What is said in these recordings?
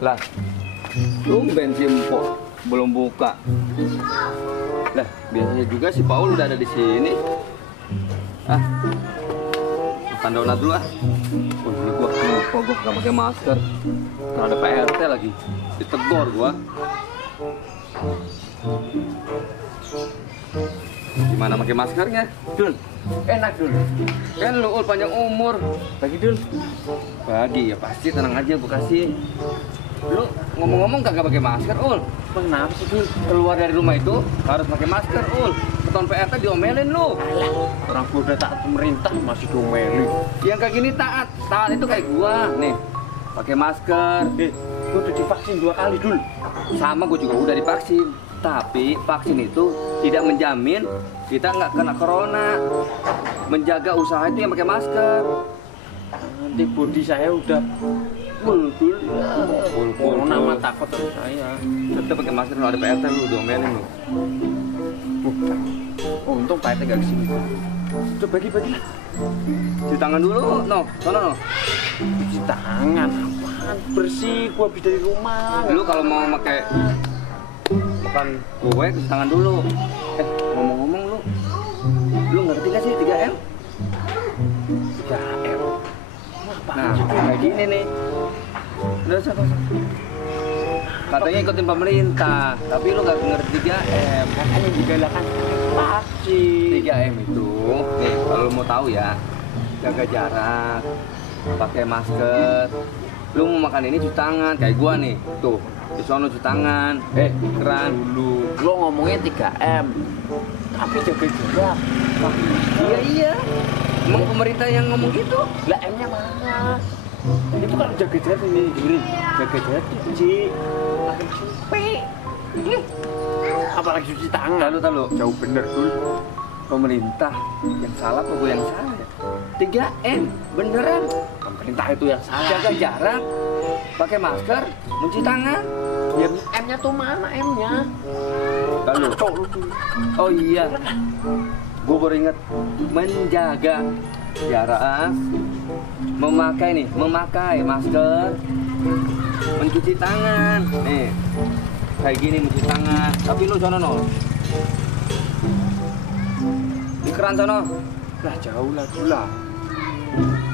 Lah, tumben si Empok belum buka. Lah, biasanya juga si Paul udah ada di sini. Ah, makan donat dulu ah. Oh, ini gua lupa gua nggak pakai masker. Karena ada PRT lagi, ditegor gua. Gimana pakai maskernya, Dul? Enak, Dul. Kan lu panjang umur. Bagi, Dul. Bagi ya pasti, tenang aja gua kasih. Lu ngomong-ngomong kagak pakai masker, Ul. Kenapa sih, Dul? Keluar dari rumah itu harus pakai masker, Ul. Keton PRT diomelin lu. Alah, orang gua udah taat pemerintah masih diomelin. Yang kayak gini taat. Taat itu kayak gua. Nih, pakai masker. Gua udah divaksin 2 kali, Dul. Sama gua juga udah divaksin. Tapi vaksin itu tidak menjamin kita nggak kena corona. Menjaga usaha itu yang pakai masker. Nanti body saya udah bulbul. Corona mah takut sama saya. Tetap pakai masker kalau ada PRT lu diomelin lu. Untung Pak RT gak kesini. Coba bagi. Cuci tangan dulu, no. Sono, no. Cuci tangan apaan? Bersih, gua habis dari rumah. Lu kalau mau pakai makan kue cuci tangan dulu. Ngomong-ngomong lu ngerti gak sih 3M? 3M. Nah, kayak gini nih. Udah satu. Katanya ikutin pemerintah, tapi lu gak ngerti 3M. Makanya digalakan vaksin. 3M itu, nih kalau lu mau tahu ya, jaga jarak, pakai masker. Lu mau makan ini cuci tangan, kayak gua nih, tuh. Di sono cuci tangan, keran dulu. Lo ngomongnya 3M, tapi jaga jarak. Iya. Emang pemerintah yang ngomong gitu? Lah M-nya mana? Itu kalau jaga jarak ini dengerin. Jaga jarak tuh cuci pakai sampai. Apalagi cuci tangan. Tahu. Jauh bener dul. Pemerintah yang salah apa gua yang salah ya? 3M, beneran. Pemerintah itu yang salah. Jaga jarak, pakai masker, mencuci tangan. Ya, M-nya tuh mana M-nya? Lalu, oh iya, gue baru inget menjaga jarak, memakai masker, mencuci tangan. Nih, kayak gini mencuci tangan. Tapi lu sono no, di keran sono. Lah jauh lah gula.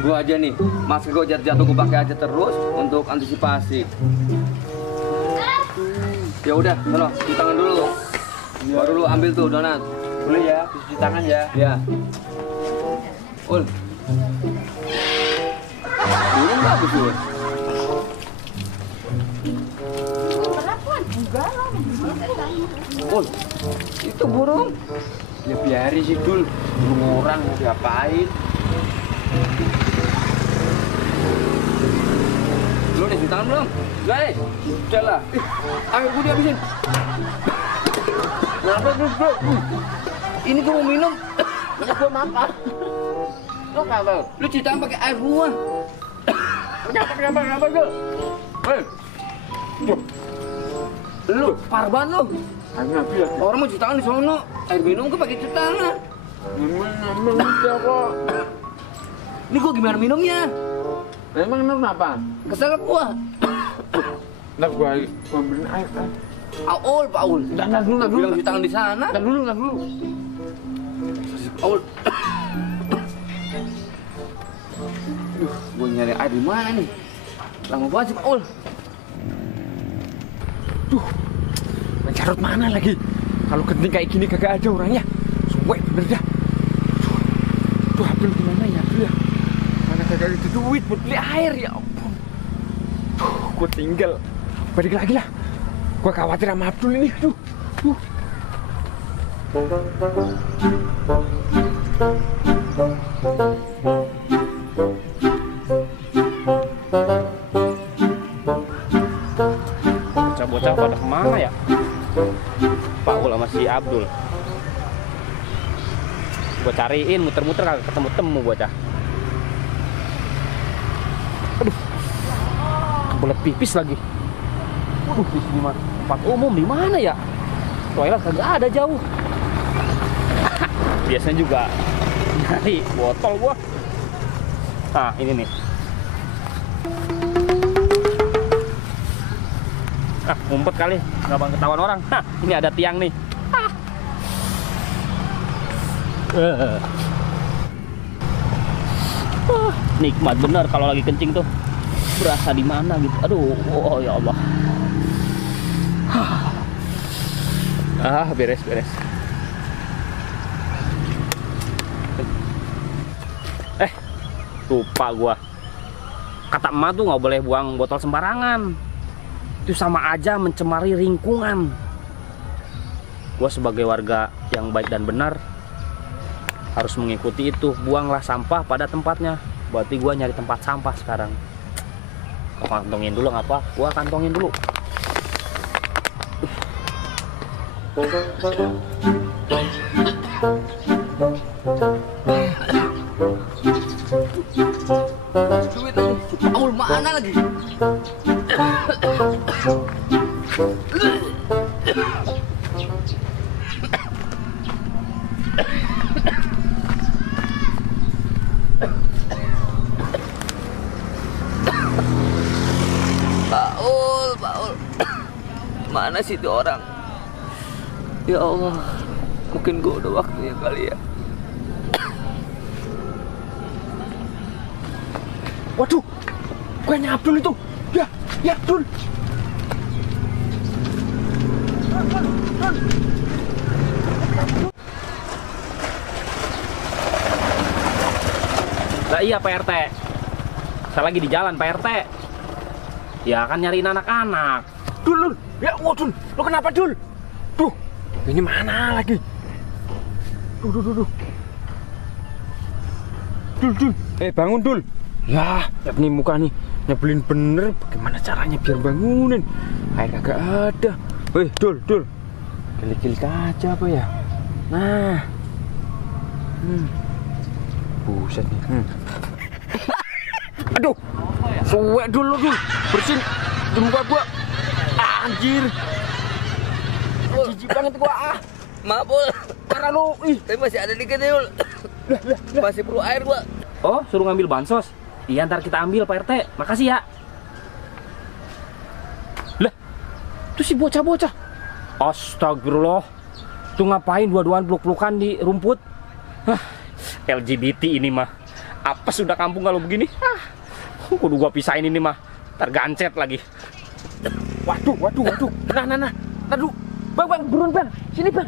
Gue aja nih, masker gue jatuh gue pakai aja terus untuk antisipasi. Ya udah, sono, cuci tangan dulu. Baru lu ambil tuh donat. Boleh ya, cuci tangan ya. Ya. Ul. Burung bagus Ul. Ul, itu burung. Ya biarin sih dul. Burung orang mau diapain? Lu udah cuci tangan belum? Guys, udah lah. Ayo gue dihabisin. Kenapa dul bro? Ini gue mau minum. Ini gua makan. Lo kenapa? Lu cuci tangan pakai air gua. Kenapa dul? Hei. Lu parban lu. Kenapa ya? Orang mau cuci tangan di sono. Air minum gue pakai cuci tangan. Memang udah kok. Ini gua gimana minumnya? Emang kenapa? Kesel gua. Ntar gua ambilin air kan. Paul. Ntar dulu. Bilang cuci tangan di sana. Ntar dulu. Paul. Gue nyari air di mana nih? Lama banget sih, Paul. Carut mana lagi? Kalau genting kayak gini kagak ada orangnya. Suwe bener dah. Tuh Abdul gimana ya Abdul ya? Mana kagak ada duit buat beli air ya ampun. Gue tinggal. Balik lagi lah. Gue khawatir sama Abdul ini. Bocah-bocah pada kemana ya? Paul sama si Abdul. Gue cariin muter-muter kagak ketemu-temu bocah. Aduh, kebelet pipis lagi. Waduh, di sini mah tempat umum di mana ya? Toilet kagak ada jauh. Biasanya juga nyari botol gua. Nah, ini nih. Ngumpet kali, nggak bang ketahuan orang. Hah, ini ada tiang nih. Nikmat bener kalau lagi kencing tuh. Berasa di mana gitu. Aduh, oh ya Allah. Beres. Lupa gua. Kata emak tuh nggak boleh buang botol sembarangan. Itu sama aja mencemari lingkungan. Gua sebagai warga yang baik dan benar harus mengikuti itu. Buanglah sampah pada tempatnya. Berarti gua nyari tempat sampah sekarang. Gua kantongin dulu ngapa? Gua kantongin dulu. Duit lagi. Paul mana lagi? Paul. Mana sih itu orang? Ya Allah, mungkin gue udah waktunya kali ya. Waduh, bukannya Abdul itu. Ya Abdul. Lah iya Pak RT. Saya lagi di jalan Pak RT. Ya kan nyariin anak-anak. Dul. Ya, waduh, lo kenapa Dul? Duh, ini mana lagi? Duh. Dul. Bangun Dul. Ya ini muka nih nyebelin bener. Bagaimana caranya biar bangunin? Air kagak ada. Weh Dul. Kilik-kilik aja apa ya? Nah. Buset nih. Aduh. Suwek dulu Dul. Bersin di muka gua. Anjir. Jijik banget gua. Maaf, Paul. Parah lu. Tapi masih ada dikit ya, Ul. Masih perlu air gua. Oh, suruh ngambil bansos. Iya, ntar kita ambil Pak RT. Makasih ya. Lah, itu si bocah-bocah. Astagfirullah. Tuh ngapain dua-duaan peluk-pelukan di rumput? Hah, LGBT ini mah. Apa sudah kampung kalau begini? Kudu gua pisahin ini mah. Ntar gancet lagi. Waduh. Nah. Aduh. Bang, buruan Bang. Sini Bang.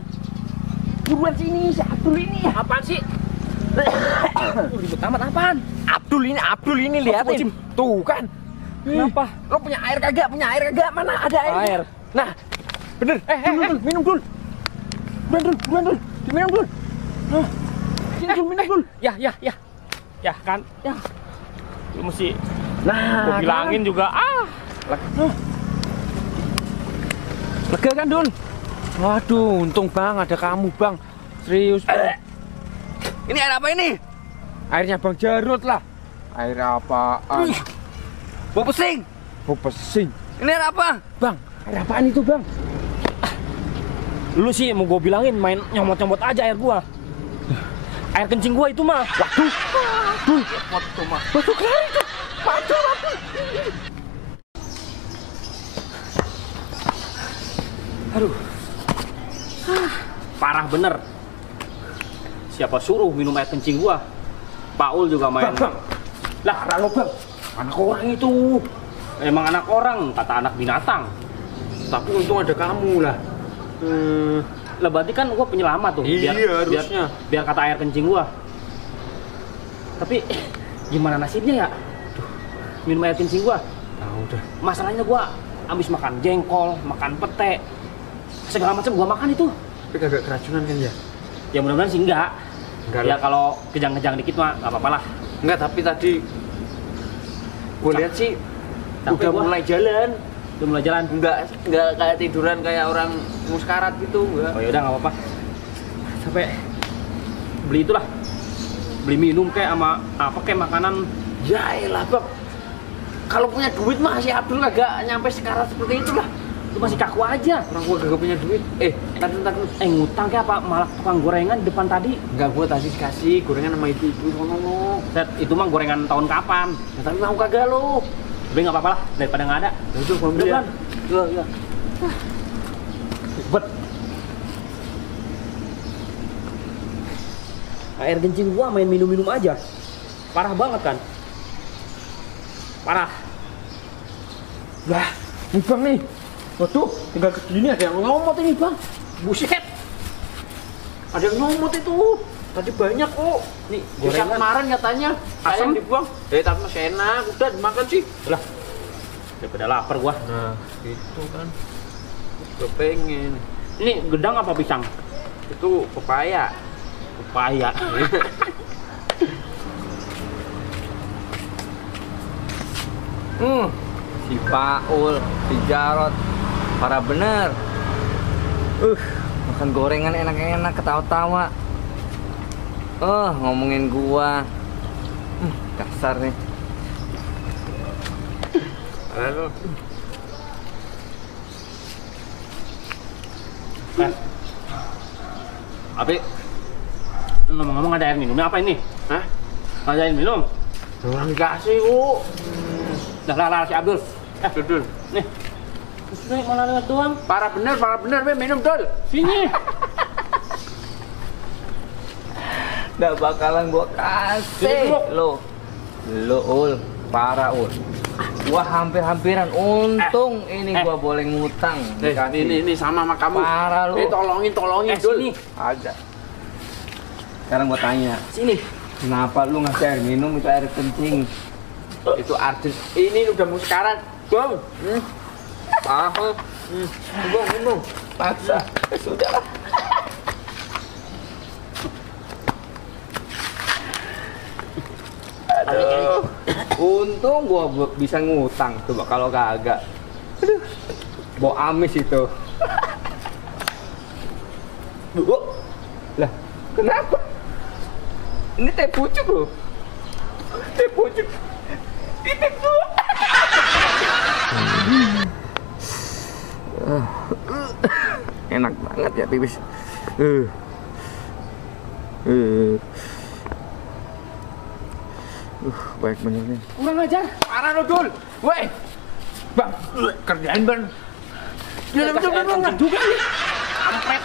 Buruan sini, si Abdul ini. Apaan sih? Ribut amat apaan? Abdul ini liatin. Tuh kan. Kenapa? Lo punya air kagak? Mana ada air? Air. Nah, bener. Dul, minum Dul. Buruan Dul. Diminum Dul. Nah. Sini Dul, minum Dul. Ya. Ya kan? Ya. Lu mesti Nah, gua bilangin kan? juga. Lega kan Dul? Waduh, untung Bang ada kamu Bang. Serius Bang. Ini air apa ini? Airnya Bang Jarot lah. Air apaan? Bau pesing. Bau pesing. Ini air apa? Bang, air apaan itu Bang? Lu sih mau gue bilangin main nyomot-nyomot aja air gua. Air kencing gua itu mah. Waduh. Dul. Waduh kelar itu. Waduh. Aduh. Parah bener. Siapa suruh minum air kencing gua? Paul juga main. Bang. Lah, ralo Bang. Anak orang itu. Emang anak orang, kata anak binatang. Tapi untung ada kamu lah. Lah berarti kan gua penyelamat tuh. Iya, harusnya. Biar kata air kencing gua. Tapi gimana nasibnya ya? Minum air kencing gua. Nah, udah. Masalahnya gua habis makan jengkol, makan pete, segala macam gua makan itu. Tapi kagak keracunan kan ya? Ya mudah-mudahan sih enggak. Enggak Ya lah. kalau kejang-kejang dikit mah nggak apa-apa lah. Enggak, tapi tadi gue lihat sih udah mulai jalan. Udah mulai jalan. Enggak kayak tiduran kayak orang muskarat gitu, enggak. Oh yaudah nggak apa-apa. Sampai beli itulah. Beli minum kayak sama apa kayak makanan. Ya elah, Bang. Kalau punya duit mah si Abdul kagak nyampe sekarang seperti itu lah. Lu masih kaku aja. Orang gua kagak punya duit. Tadi Ngutang kayak apa? Malah tukang gorengan depan tadi. enggak, gua tadi dikasih gorengan sama ibu-ibu sono. Set, itu mah gorengan tahun kapan? Ya, tapi mau kagak lo. Tapi nggak apa-apa lah daripada nggak ada. Ya udah gua ambil ya. Udah, Iya. Ribet. Air kencing gua main minum-minum aja. Parah banget kan? Parah. Lah, nih bang nih. Waduh, tinggal segini ada yang nyomot ini bang. Buset. Ada yang nyomot itu. Tadi banyak kok. Nih, bisa Gorengan. kemarin katanya. Asem. Sayang dibuang. Tapi masih enak. Udah dimakan sih. Lah. Daripada lapar gua. Nah, itu kan. Gue pengen. Ini gedang apa pisang? Itu pepaya. Pepaya. Si Paul, si Jarot, parah bener. Makan gorengan enak-enak, ketawa-tawa. Ngomongin gua. Kasar nih. Halo. Tapi ngomong-ngomong ada air minumnya apa ini? Hah? Ada air minum? Jangan kasih, Bu. Lah si Abdul. Dul. Nih. Terus malah lewat doang. Parah bener, Be. Minum, Dul. Sini. Nggak bakalan gua kasih lo. Lo ul, parah ul. Gua hampir-hampiran. Untung ini gua boleh ngutang. Dikasih. Ini sama kamu. Parah lu. Tolongin, Dul. Sini. Ada. Sekarang gua tanya, Sini. kenapa lu ngasih air minum itu air kencing? Itu artis. Ini udah mau sekarang. Bang. Tahu. Minum. Paksa. Sudahlah. Aduh. Untung gua bisa ngutang. Coba kalau kagak. Aduh. Bau amis itu. Lah, kenapa? Ini teh pucuk loh. Teh pucuk. Ini tuh. Enak banget ya pipis. Baik bener nih. Kurang ajar. Parah lo, Dul. Woi. Bang, kerjain, Bang. Dia betul juga nih. Kampret.